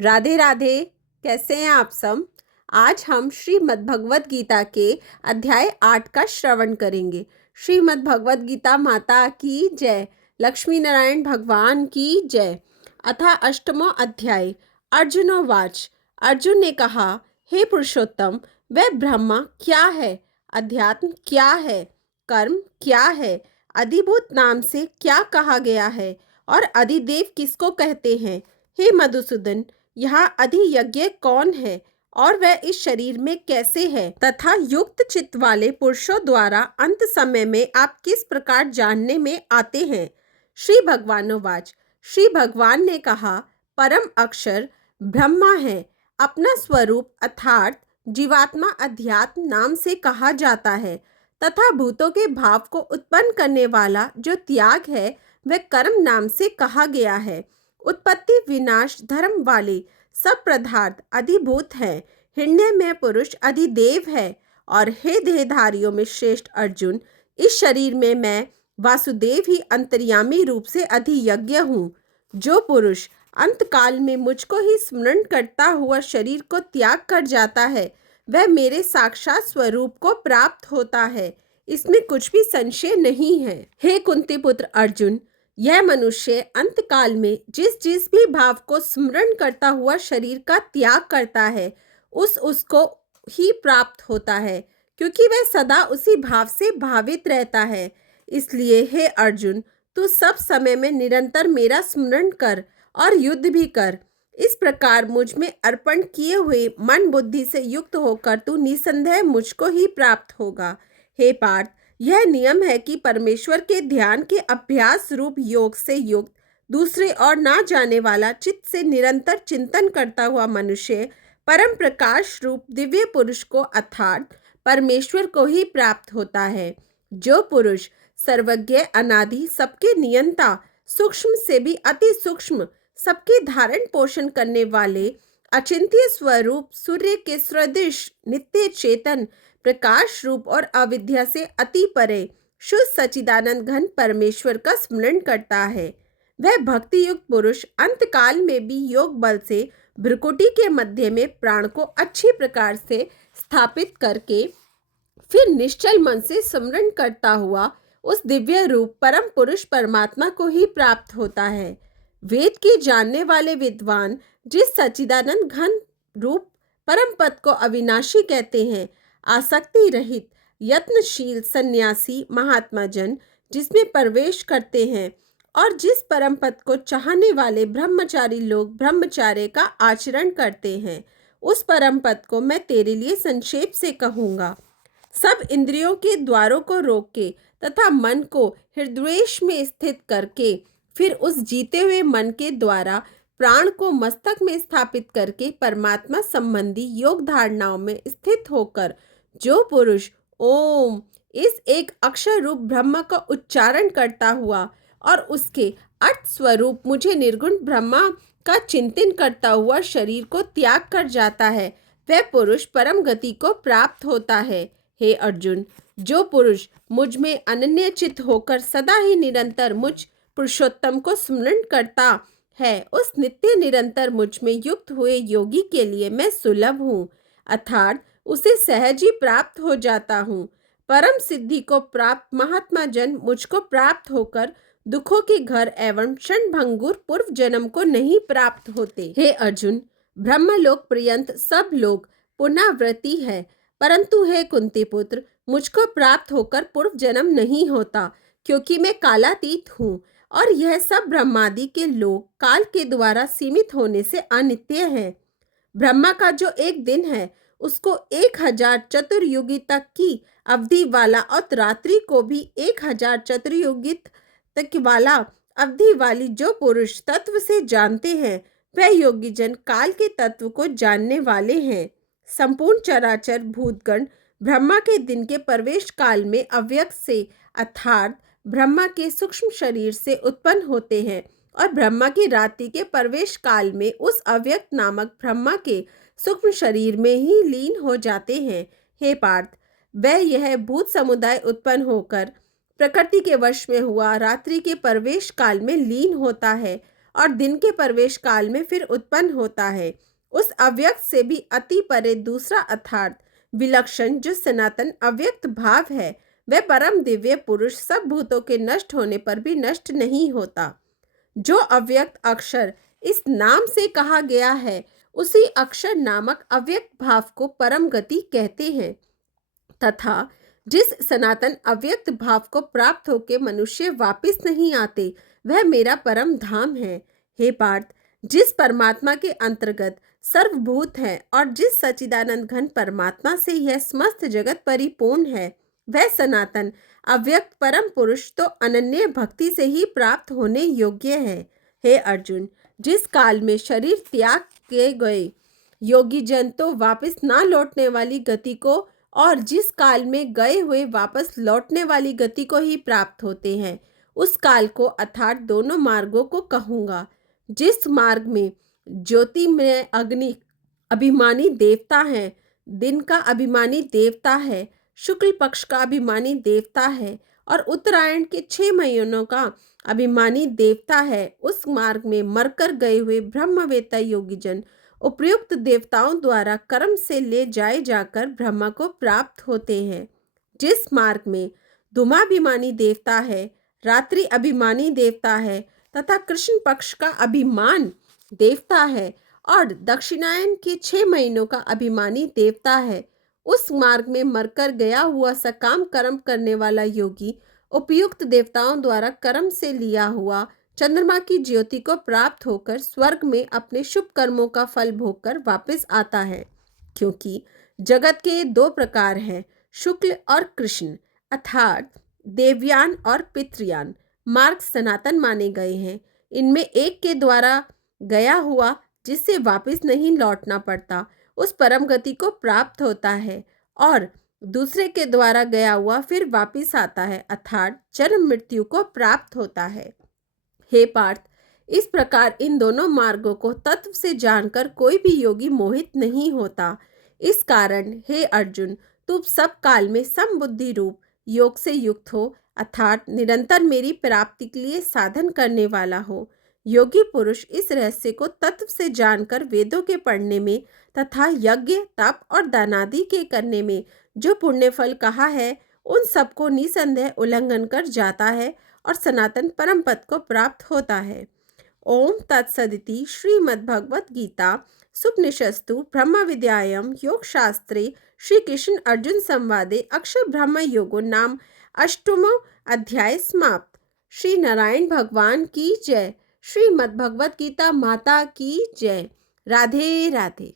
राधे राधे। कैसे हैं आप सब। आज हम श्रीमद् भगवत गीता के अध्याय 8 का श्रवण करेंगे। श्रीमद् भगवत गीता माता की जय, लक्ष्मी नारायण भगवान की जय। अथा अष्टमो अध्याय। अर्जुनोवाच। अर्जुन ने कहा, हे पुरुषोत्तम, वह ब्रह्मा क्या है, अध्यात्म क्या है, कर्म क्या है, अधिभूत नाम से क्या कहा गया है और अधिदेव किसको कहते हैं। हे मधुसूदन, यहाँ अधियज्ञ कौन है और वह इस शरीर में कैसे है, तथा युक्त चित्त वाले पुरुषों द्वारा अंत समय में आप किस प्रकार जानने में आते हैं। श्री भगवानोवाच। श्री भगवान ने कहा, परम अक्षर ब्रह्मा है। अपना स्वरूप अर्थात जीवात्मा अध्यात्म नाम से कहा जाता है तथा भूतों के भाव को उत्पन्न करने वाला जो त्याग है वह कर्म नाम से कहा गया है। उत्पत्ति विनाश धर्म वाले सब पदार्थ अधिभूत है। हिरण्य में पुरुष अधिदेव है। और हे देहधारियों में श्रेष्ठ अर्जुन, इस शरीर में मैं वासुदेव ही अंतर्यामी रूप से अधियज्ञ हूँ। जो पुरुष अंत काल में मुझको ही स्मरण करता हुआ शरीर को त्याग कर जाता है वह मेरे साक्षात स्वरूप को प्राप्त होता है, इसमें कुछ भी संशय नहीं है। हे कुंती पुत्र अर्जुन, यह मनुष्य अंत काल में जिस जिस भी भाव को स्मरण करता हुआ शरीर का त्याग करता है उसको ही प्राप्त होता है, क्योंकि वह सदा उसी भाव से भावित रहता है। इसलिए हे अर्जुन, तू सब समय में निरंतर मेरा स्मरण कर और युद्ध भी कर। इस प्रकार मुझ में अर्पण किए हुए मन बुद्धि से युक्त होकर तू निसंदेह मुझको ही प्राप्त होगा। हे पार्थ, यह नियम है कि परमेश्वर के ध्यान के अभ्यास रूप योग से युक्त दूसरे और ना जाने वाला चित्त से निरंतर चिंतन करता हुआ मनुष्य परम प्रकाश रूप दिव्य पुरुष को अर्थात परमेश्वर को ही प्राप्त होता है। जो पुरुष सर्वज्ञ अनादि सबके नियंता सूक्ष्म से भी अति सूक्ष्म सबके धारण पोषण करने वाले अचिंत्य स्वरूप सूर्य के सदृश नित्य चेतन प्रकाश रूप और अविद्या से अति परे शुद्ध सच्चिदानंद घन परमेश्वर का स्मरण करता है, वह भक्ति युक्त पुरुष अंत काल में भी योग बल से भ्रुकुटी के मध्य में प्राण को अच्छी प्रकार से स्थापित करके फिर निश्चल मन से स्मरण करता हुआ उस दिव्य रूप परम पुरुष परमात्मा को ही प्राप्त होता है। वेद के जानने वाले विद्वान जिस सच्चिदानंद घन रूप परम पद को अविनाशी कहते हैं, आसक्ति रहित यत्नशील सन्यासी महात्मा जन जिसमें प्रवेश करते हैं और जिस परम पद को चाहने वाले ब्रह्मचारी लोग ब्रह्मचार्य का आचरण करते हैं, उस परम पद को मैं तेरे लिए संक्षेप से कहूँगा। सब इंद्रियों के द्वारों को रोक के तथा मन को हृदय में स्थित करके फिर उस जीते हुए मन के द्वारा प्राण को मस्तक में स्थापित करके परमात्मा संबंधी योग धारणाओं में स्थित होकर जो पुरुष ओम इस एक अक्षर रूप ब्रह्म का उच्चारण करता हुआ और उसके अर्थ स्वरूप मुझे निर्गुण ब्रह्मा का चिंतन करता हुआ शरीर को त्याग कर जाता है, वह पुरुष परम गति को प्राप्त होता है। हे अर्जुन, जो पुरुष मुझ में अनन्य चित्त होकर सदा ही निरंतर मुझ पुरुषोत्तम को स्मरण करता है, उस नित्य निरंतर मुझ में युक्त हुए योगी के लिए मैं सुलभ हूँ, अर्थात उसे सहज ही प्राप्त हो जाता हूँ। परम सिद्धि को प्राप्त महात्मा जन मुझको प्राप्त होकर दुखों के घर एवं क्षण भंगुर पूर्व जन्म को नहीं प्राप्त होते। हे अर्जुन, ब्रह्मलोक पर्यंत सब लोग पुनरावृत्ति है, परंतु हे कुंती पुत्र, मुझको प्राप्त होकर पूर्व जन्म नहीं होता, क्योंकि मैं कालातीत हूँ और यह सब ब्रह्मादि के लोग काल के द्वारा सीमित होने से अनित्य है। ब्रह्मा का जो एक दिन है उसको 1000 चतुर्युगी तक की अवधि वाला और रात्रि को भी 1000 चतुर्युगी तक वाला अवधि वाली जो पुरुष तत्व से जानते हैं, वह योगी जन काल के तत्व को जानने वाले हैं। संपूर्ण चराचर भूतगण ब्रह्मा के दिन के प्रवेश काल में अव्यक्त से अर्थात ब्रह्मा के सूक्ष्म शरीर से उत्पन्न होते हैं और ब्रह्मा की रात्रि के प्रवेश काल में उस अव्यक्त नामक ब्रह्मा के सूक्ष्म शरीर में ही लीन हो जाते हैं। हे पार्थ, वह यह भूत समुदाय उत्पन्न होकर प्रकृति के वश में हुआ रात्रि के प्रवेश काल में लीन होता है और दिन के प्रवेश काल में फिर उत्पन्न होता है। उस अव्यक्त से भी अति परे दूसरा अर्थात विलक्षण जो सनातन अव्यक्त भाव है, वह परम दिव्य पुरुष सब भूतों के नष्ट होने पर भी नष्ट नहीं होता। जो अव्यक्त अक्षर इस नाम से कहा गया है, उसी अक्षर नामक अव्यक्त भाव को परम गति कहते हैं तथा जिस सनातन अव्यक्त भाव को प्राप्त होकर मनुष्य वापस नहीं आते, वह मेरा परम धाम है। हे पार्थ, जिस परमात्मा के अंतर्गत सर्वभूत है और जिस सच्चिदानंद घन परमात्मा से यह समस्त जगत परिपूर्ण है, वह सनातन अव्यक्त परम पुरुष तो अनन्य भक्ति से ही प्राप्त होने योग्य है। हे अर्जुन, जिस काल में शरीर त्याग किए गए योगी जन तो वापस ना लौटने वाली गति को और जिस काल में गए हुए वापस लौटने वाली गति को ही प्राप्त होते हैं, उस काल को अर्थात दोनों मार्गों को कहूँगा। जिस मार्ग में ज्योतिमय अग्नि अभिमानी देवता है, दिन का अभिमानी देवता है, शुक्ल पक्ष का अभिमानी देवता है और उत्तरायण के 6 महीनों का अभिमानी देवता है, उस मार्ग में मरकर गए हुए ब्रह्मवेत्ता योगीजन उपयुक्त देवताओं द्वारा कर्म से ले जाए जाकर ब्रह्मा को प्राप्त होते हैं। जिस मार्ग में धूमाभिमानी देवता है, रात्रि अभिमानी देवता है तथा कृष्ण पक्ष का अभिमान देवता है और दक्षिणायन के 6 महीनों का अभिमानी देवता है, उस मार्ग में मरकर गया हुआ सकाम कर्म करने वाला योगी उपयुक्त देवताओं द्वारा कर्म से लिया हुआ चंद्रमा की ज्योति को प्राप्त होकर स्वर्ग में अपने शुभ कर्मों का फल भोगकर वापस आता है। क्योंकि जगत के 2 प्रकार हैं, शुक्ल और कृष्ण, अर्थात देवयान और पितृयान मार्ग सनातन माने गए हैं। इनमें एक के द्वारा गया हुआ जिससे वापस नहीं लौटना पड़ता, उस परम गति को प्राप्त होता है और दूसरे के द्वारा गया हुआ फिर वापस आता है, अर्थात जन्म मृत्यु को प्राप्त होता है। हे पार्थ, इस प्रकार इन दोनों मार्गों को तत्व से जानकर कोई भी योगी मोहित नहीं होता। इस कारण हे अर्जुन, तुम सब काल में समबुद्धि रूप योग से युक्त हो, अर्थात निरंतर मेरी प्राप्ति के लिए साधन करने वाला हो। योगी पुरुष इस रहस्य को तत्व से जानकर वेदों के पढ़ने में तथा यज्ञ तप और दानादि के करने में जो पुण्य फल कहा है, उन सबको निसंदेह उल्लंघन कर जाता है और सनातन परम पद को प्राप्त होता है। ओम तत्सदिति श्रीमद्भगवत गीता सुपनिषस्तु ब्रह्म विद्यायां योग शास्त्रे श्री कृष्ण अर्जुन संवादे अक्षर ब्रह्म योगो नाम 8वां अध्याय समाप्त। श्री नारायण भगवान की जय। श्रीमद्भगवत गीता माता की जय। राधे राधे।